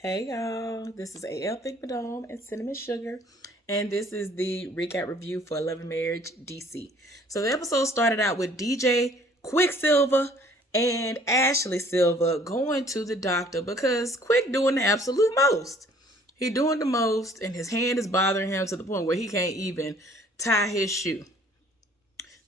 Hey y'all, this is AL Thick Madome and Cinnamon Sugar, and this is the recap review for Love and Marriage DC. So the episode started out with DJ Quicksilver and Ashley Silver going to the doctor because Quick doing the absolute most. He doing the most, and his hand is bothering him to the point where he can't even tie his shoe.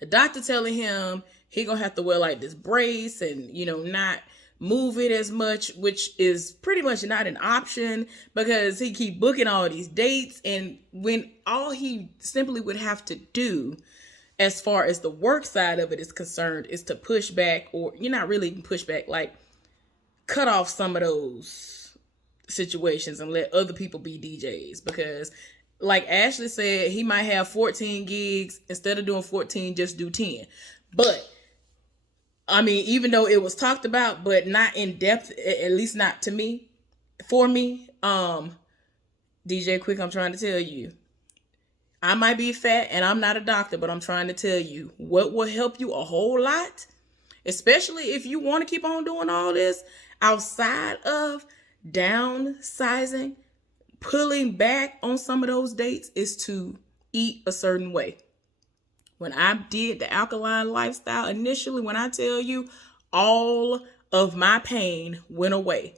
The doctor telling him he gonna have to wear like this brace and not move it as much, which is pretty much not an option because he keep booking all these dates, and when all he simply would have to do as far as the work side of it is concerned is to push back, or you're not really even push back, like cut off some of those situations and let other people be DJs, because like Ashley said, he might have 14 gigs. Instead of doing 14, just do 10. But I mean, even though it was talked about, but not in depth, at least not to me, for me, DJ Quick, I'm trying to tell you, I might be fat and I'm not a doctor, but I'm trying to tell you what will help you a whole lot, especially if you want to keep on doing all this outside of downsizing, pulling back on some of those dates, is to eat a certain way. When I did the alkaline lifestyle initially, when I tell you all of my pain went away,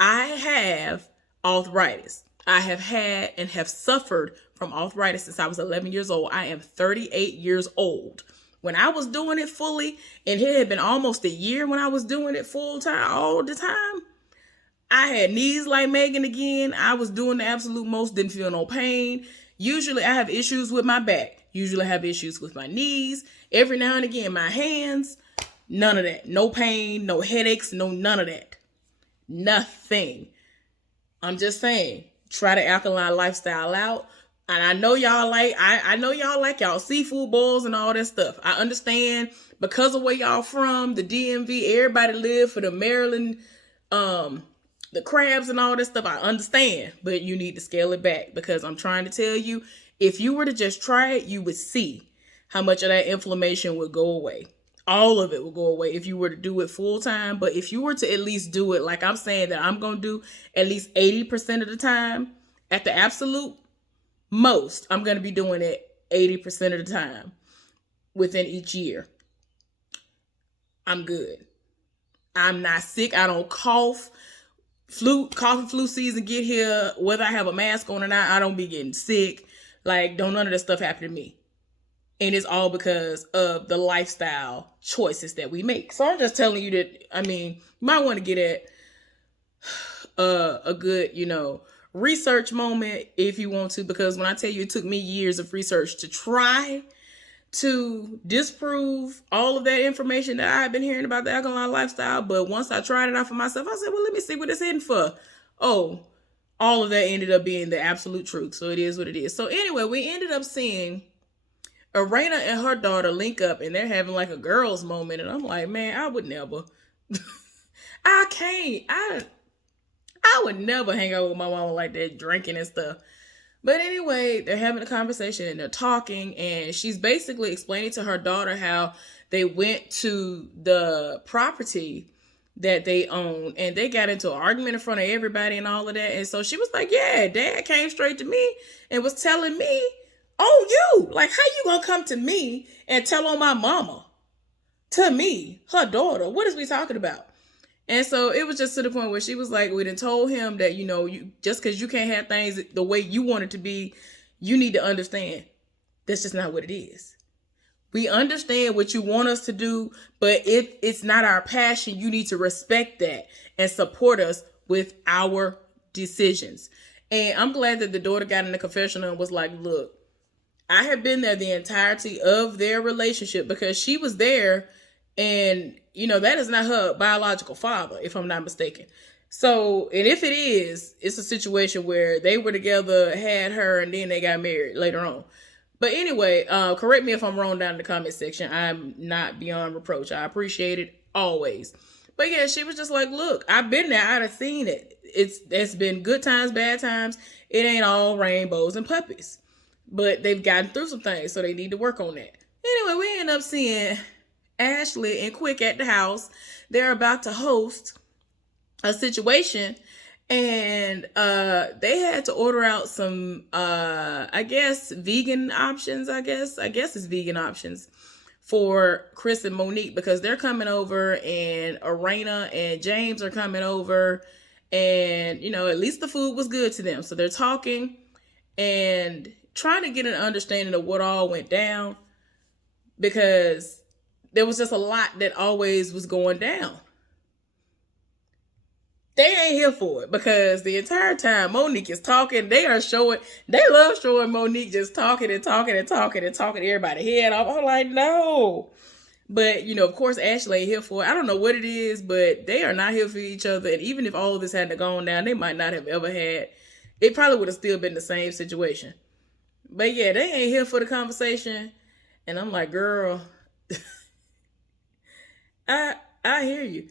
I have arthritis. I have had and have suffered from arthritis since I was 11 years old. I am 38 years old. When I was doing it fully, and it had been almost a year when I was doing it full time, all the time, I had knees like Megan again. I was doing the absolute most, didn't feel no pain. Usually I have issues with my back. Usually I have issues with my knees. Every now and again, my hands. None of that. No pain, no headaches, no none of that. Nothing. I'm just saying, try the alkaline lifestyle out. And I know y'all like, I know y'all like y'all seafood bowls and all that stuff. I understand because of where y'all from, the DMV, everybody live for the Maryland, the crabs and all that stuff. I understand, but you need to scale it back, because I'm trying to tell you, if you were to just try it, you would see how much of that inflammation would go away. All of it will go away if you were to do it full time. But if you were to at least do it, like I'm saying that I'm going to do at least 80% of the time, at the absolute most, I'm going to be doing it 80% of the time within each year. I'm good. I'm not sick. I don't cough. Cough and flu season get here, whether I have a mask on or not, I don't be getting sick. Like, don't none of that stuff happen to me. And it's all because of the lifestyle choices that we make. So I'm just telling you that, I mean, you might want to get at a good, research moment if you want to, because when I tell you it took me years of research to try to disprove all of that information that I've been hearing about the alkaline lifestyle. But once I tried it out for myself, I said, well, let me see what it's in for. Oh, all of that ended up being the absolute truth. So it is what it is. So anyway, we ended up seeing Arena and her daughter link up, and they're having like a girls moment. And I'm like, man, I would never. I can't. I would never hang out with my mama like that, drinking and stuff. But anyway, they're having a conversation and they're talking, and she's basically explaining to her daughter how they went to the property that they own, and they got into an argument in front of everybody and all of that. And so she was like, yeah, Dad came straight to me and was telling me, oh, you, like, how you gonna come to me and tell on my mama? To me, her daughter. What is we talking about? And so it was just to the point where she was like, we done told him that, you just because you can't have things the way you want it to be, you need to understand that's just not what it is. We understand what you want us to do, but if it's not our passion, you need to respect that and support us with our decisions. And I'm glad that the daughter got in the confessional and was like, look, I have been there the entirety of their relationship, because she was there, and that is not her biological father, if I'm not mistaken. So, and if it is, it's a situation where they were together, had her, and then they got married later on. But anyway, correct me if I'm wrong down in the comment section. I'm not beyond reproach. I appreciate it always. But yeah, she was just like, look, I've been there. I've seen it. It's been good times, bad times. It ain't all rainbows and puppies. But they've gotten through some things, so they need to work on that. Anyway, we end up seeing Ashley and Quick at the house. They're about to host a situation, And they had to order out some I guess vegan options. I guess it's vegan options for Chris and Monique, because they're coming over, and Arena and James are coming over, and at least the food was good to them. So they're talking and trying to get an understanding of what all went down, because there was just a lot that always was going down. They ain't here for it, because the entire time Monique is talking, they love showing Monique just talking and talking and talking and talking to everybody head off. I'm like, no. But, of course, Ashley ain't here for it. I don't know what it is, but they are not here for each other. And even if all of this hadn't gone down, they might not have ever had, it probably would have still been the same situation. But yeah, they ain't here for the conversation. And I'm like, girl, I hear you.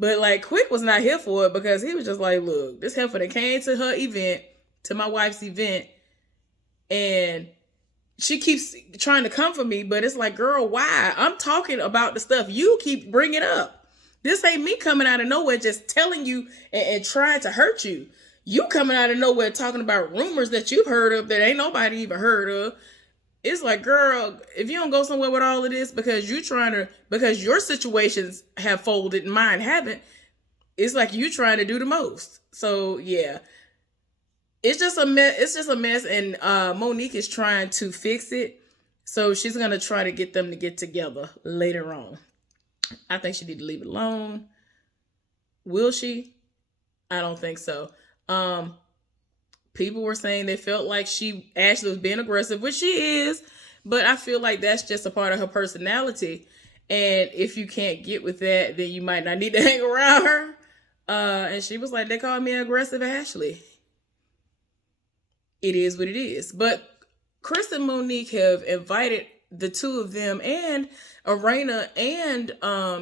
But like Quick was not here for it, because he was just like, look, this heifer that came to her event, to my wife's event, and she keeps trying to come for me, but it's like, girl, why? I'm talking about the stuff you keep bringing up. This ain't me coming out of nowhere just telling you and trying to hurt you. You coming out of nowhere talking about rumors that you've heard of that ain't nobody even heard of. It's like, girl, if you don't go somewhere with all of this because because your situations have folded and mine haven't, it's like you trying to do the most. So yeah, it's just a mess. It's just a mess. And Monique is trying to fix it. So she's going to try to get them to get together later on. I think she need to leave it alone. Will she? I don't think so. People were saying they felt like Ashley was being aggressive, which she is, but I feel like that's just a part of her personality. And if you can't get with that, then you might not need to hang around her. And she was like, they called me aggressive, Ashley. It is what it is. But Chris and Monique have invited the two of them and Arena and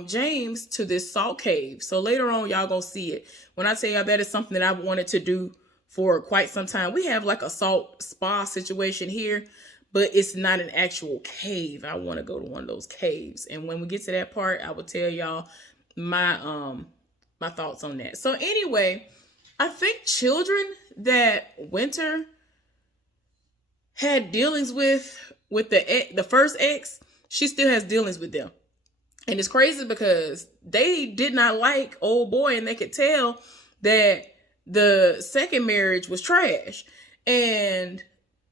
James to this salt cave. So later on, y'all gonna see it. When I tell y'all that is something that I've wanted to do for quite some time. We have like a salt spa situation here, but it's not an actual cave. I want to go to one of those caves. And when we get to that part, I will tell y'all my my thoughts on that. So anyway, I think children that Winter had dealings with the first ex, she still has dealings with them. And it's crazy because they did not like old boy, and they could tell that the second marriage was trash. And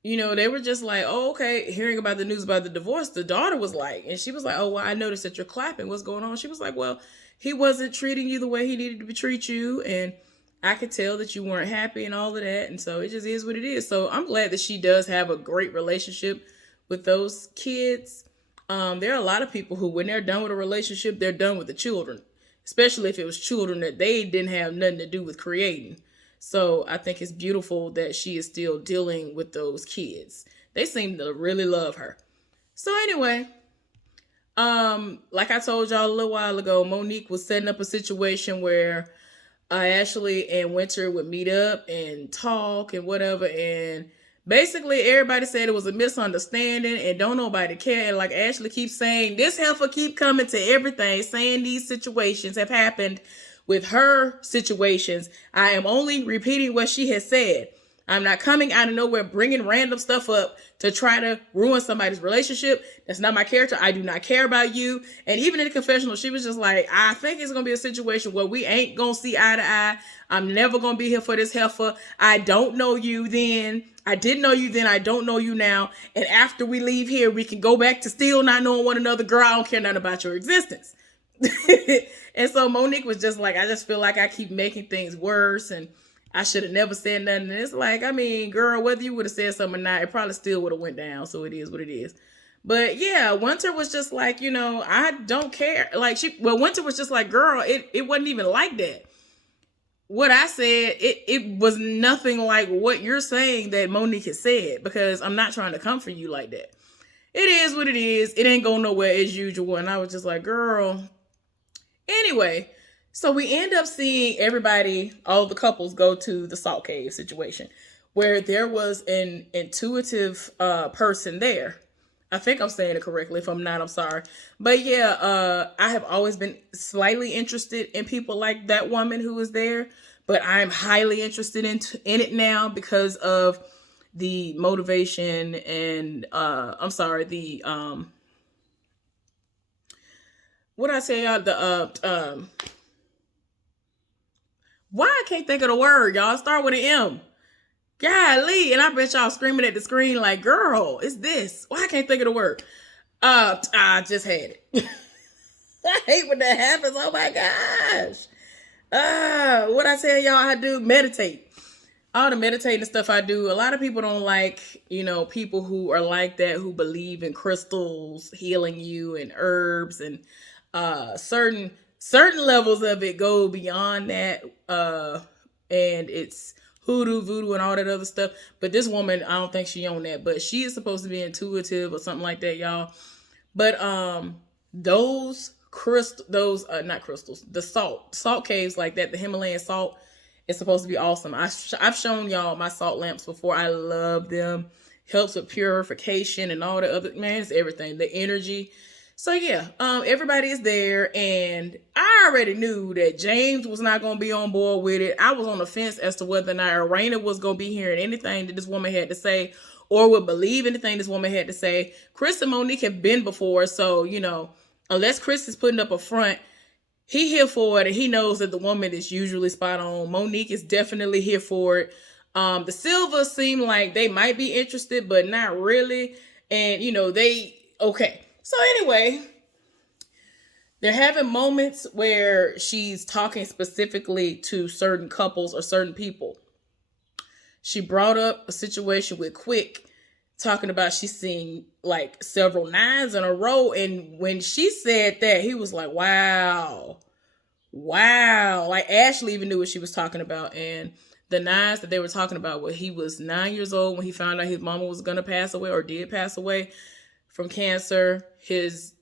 they were just like, oh, okay, hearing about the news about the divorce, the daughter was like, and she was like, oh, well, I noticed that you're clapping. What's going on? She was like, well, he wasn't treating you the way he needed to treat you, and I could tell that you weren't happy and all of that. And so it just is what it is. So I'm glad that she does have a great relationship with those kids. There are a lot of people who, when they're done with a relationship, they're done with the children, especially if it was children that they didn't have nothing to do with creating. So I think it's beautiful that she is still dealing with those kids. They seem to really love her. So anyway, like I told y'all a little while ago, Monique was setting up a situation where Ashley and Winter would meet up and talk and whatever. And basically everybody said it was a misunderstanding and don't nobody care. And like Ashley keeps saying, this heifer keep coming to everything, saying these situations have happened with her situations. I am only repeating what she has said. I'm not coming out of nowhere bringing random stuff up to try to ruin somebody's relationship. That's not my character. I do not care about you. And even in the confessional, she was just like, I think it's going to be a situation where we ain't going to see eye to eye. I'm never going to be here for this heifer. I don't know you then. I didn't know you then. I don't know you now. And after we leave here, we can go back to still not knowing one another. Girl, I don't care nothing about your existence. And so Monique was just like, I just feel like I keep making things worse and I should have never said nothing. And it's like, I mean, girl, whether you would have said something or not, it probably still would have went down. So it is what it is. But yeah, Winter was just like, I don't care. Like Winter was just like, girl, it wasn't even like that. What I said, it was nothing like what you're saying that Monique has said, because I'm not trying to come for you like that. It is what it is. It ain't going nowhere as usual. And I was just like, girl. Anyway, so we end up seeing everybody, all the couples, go to the salt cave situation where there was an intuitive person there. I think I'm saying it correctly. If I'm not, I'm sorry. But yeah, I have always been slightly interested in people like that woman who was there, but I'm highly interested in it now because of the motivation and what I say y'all, why I can't think of the word, y'all. Start with an M. Golly, and I bet y'all screaming at the screen like, girl, it's this. Why I can't think of the word? I just had it. I hate when that happens. Oh my gosh. What I tell y'all I do? Meditate. All the meditating stuff I do. A lot of people don't like, people who are like that, who believe in crystals healing you and herbs and certain levels of it go beyond that. And it's hoodoo, voodoo, and all that other stuff. But this woman, I don't think she on that. But she is supposed to be intuitive or something like that, y'all. But those not crystals, the salt caves like that, the Himalayan salt, is supposed to be awesome. I've shown y'all my salt lamps before. I love them. Helps with purification and all the other, man, it's everything. The energy. So yeah, everybody is there, and I already knew that James was not going to be on board with it. I was on the fence as to whether or not Irena was going to be hearing anything that this woman had to say, or would believe anything this woman had to say. Chris and Monique have been before, so unless Chris is putting up a front, he here for it, and he knows that the woman is usually spot on. Monique is definitely here for it. The Silvers seem like they might be interested, but not really, and okay. So anyway, they're having moments where she's talking specifically to certain couples or certain people. She brought up a situation with Quick, talking about she's seen like several 9s in a row. And when she said that, he was like, wow. Like Ashley even knew what she was talking about. And the 9s that they were talking about, when he was 9 years old, when he found out his mama was going to pass away or did pass away from cancer. His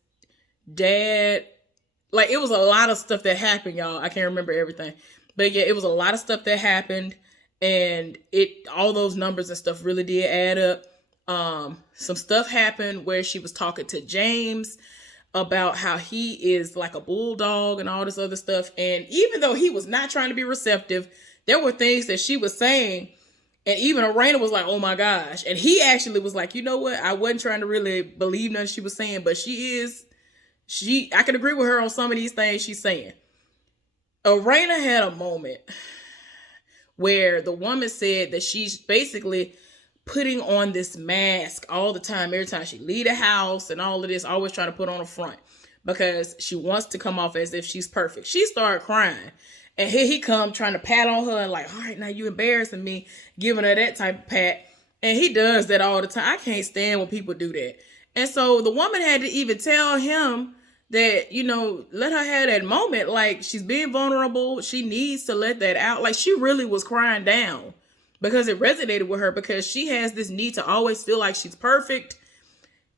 dad, like, it was a lot of stuff that happened, y'all. I can't remember everything. But yeah, it was a lot of stuff that happened. And all those numbers and stuff really did add up. Some stuff happened where she was talking to James about how he is like a bulldog and all this other stuff. And even though he was not trying to be receptive, there were things that she was saying. And even Irena was like, oh my gosh. And he actually was like, you know what? I wasn't trying to really believe nothing she was saying, but I can agree with her on some of these things she's saying. Irena had a moment where the woman said that she's basically putting on this mask all the time, every time she leave the house and all of this, always trying to put on a front because she wants to come off as if she's perfect. She started crying. And here he come trying to pat on her and like, all right, now you embarrassing me, giving her that type of pat. And he does that all the time. I can't stand when people do that. And so the woman had to even tell him that, let her have that moment. Like, she's being vulnerable. She needs to let that out. Like, she really was crying down because it resonated with her, because she has this need to always feel like she's perfect.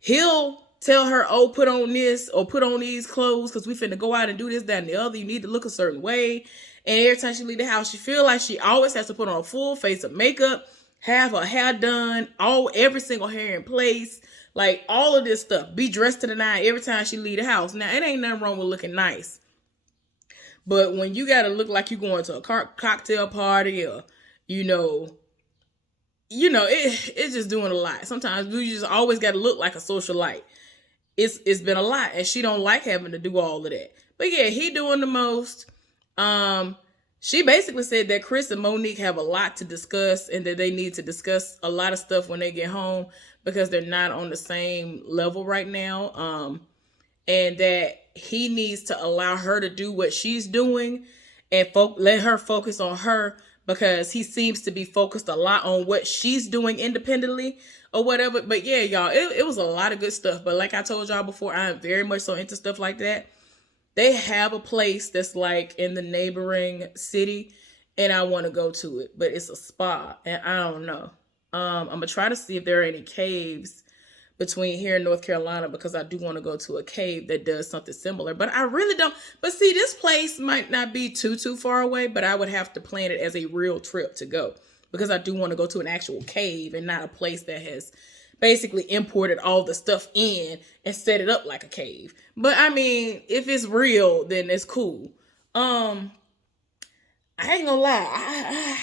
He'll tell her, oh, put on this or put on these clothes because we finna go out and do this, that, and the other. You need to look a certain way. And every time she leave the house, she feel like she always has to put on a full face of makeup, have her hair done, every single hair in place, like all of this stuff. Be dressed to the nine every time she leave the house. Now, it ain't nothing wrong with looking nice. But when you got to look like you're going to a cocktail party or, it's just doing a lot. Sometimes you just always got to look like a socialite. It's been a lot, and she don't like having to do all of that. But yeah, he doing the most. She basically said that Chris and Monique have a lot to discuss, and that they need to discuss a lot of stuff when they get home because they're not on the same level right now. And that he needs to allow her to do what she's doing and let her focus on her, because he seems to be focused a lot on what she's doing independently or whatever. But yeah, y'all, it was a lot of good stuff. But like I told y'all before, I am very much so into stuff like that. They have a place that's like in the neighboring city, and I want to go to it, but it's a spa, and I don't know. I'm going to try to see if there are any caves between here and North Carolina, because I do want to go to a cave that does something similar, but I really don't. But see, this place might not be too far away, but I would have to plan it as a real trip to go, because I do want to go to an actual cave and not a place that has basically imported all the stuff in and set it up like a cave. But I mean, if it's real, then it's cool. I ain't gonna lie.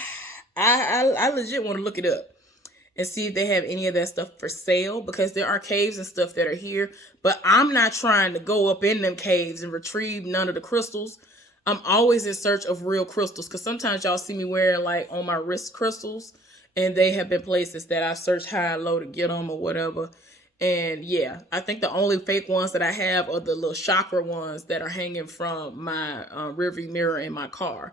I legit want to look it up and see if they have any of that stuff for sale, because there are caves and stuff that are here, but I'm not trying to go up in them caves and retrieve none of the crystals. I'm always in search of real crystals, because sometimes y'all see me wearing like on my wrist crystals, and they have been places that I searched high and low to get them or whatever. And yeah, I think the only fake ones that I have are the little chakra ones that are hanging from my rearview mirror in my car.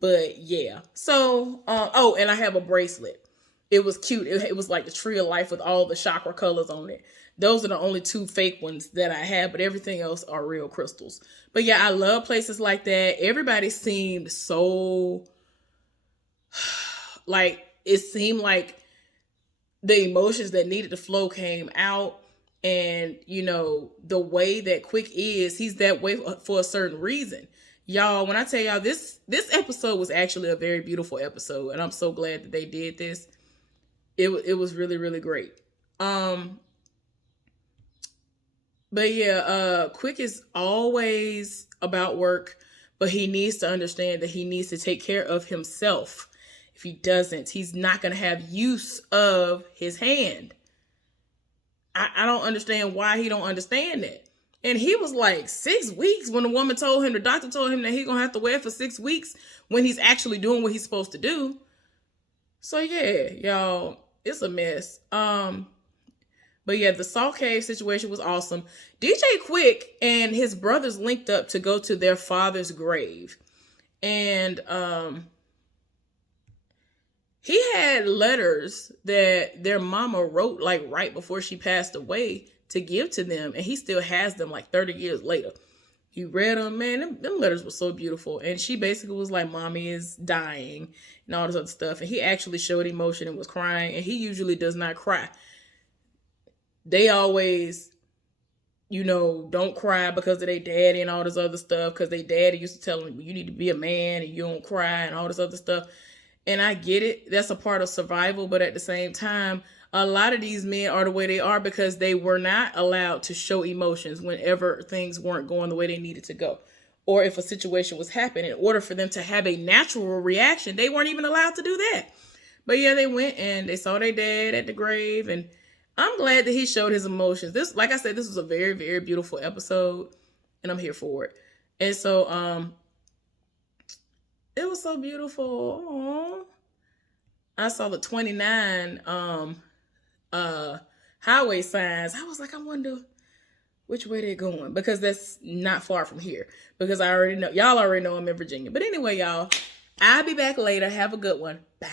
But yeah, so oh, and I have a bracelet. It was cute. It was like the tree of life with all the chakra colors on it. Those are the only two fake ones that I have, but everything else are real crystals. But yeah, I love places like that. Everybody seemed so like, it seemed like the emotions that needed to flow came out. And you know, the way that Quick is, he's that way for a certain reason. Y'all, when I tell y'all, this episode was actually a very beautiful episode, and I'm so glad that they did this. It was really, really great. But yeah, Quick is always about work, but he needs to understand that he needs to take care of himself. If he doesn't, he's not going to have use of his hand. I don't understand why he don't understand that. And he was like 6 weeks when the woman told him, the doctor told him that he's going to have to wear for 6 weeks when he's actually doing what he's supposed to do. So yeah, y'all, it's a mess. But yeah, the Salt Cave situation was awesome. DJ Quick and his brothers linked up to go to their father's grave. And he had letters that their mama wrote like right before she passed away to give to them. And he still has them like 30 years later. He read them, man, them letters were so beautiful. And she basically was like, mommy is dying and all this other stuff. And he actually showed emotion and was crying. And he usually does not cry. They always, you know, don't cry because of their daddy and all this other stuff, because their daddy used to tell them, you need to be a man and you don't cry and all this other stuff. And I get it. That's a part of survival. But at the same time, a lot of these men are the way they are because they were not allowed to show emotions whenever things weren't going the way they needed to go. Or if a situation was happening, in order for them to have a natural reaction, they weren't even allowed to do that. But yeah, they went and they saw their dad at the grave, and I'm glad that he showed his emotions. This, like I said, this was a very, very beautiful episode, and I'm here for it. And so, it was so beautiful. Aww. I saw the 29 highway signs. I was like, I wonder which way they're going, because that's not far from here. Because I already know, y'all already know I'm in Virginia. But anyway, y'all, I'll be back later. Have a good one. Bye.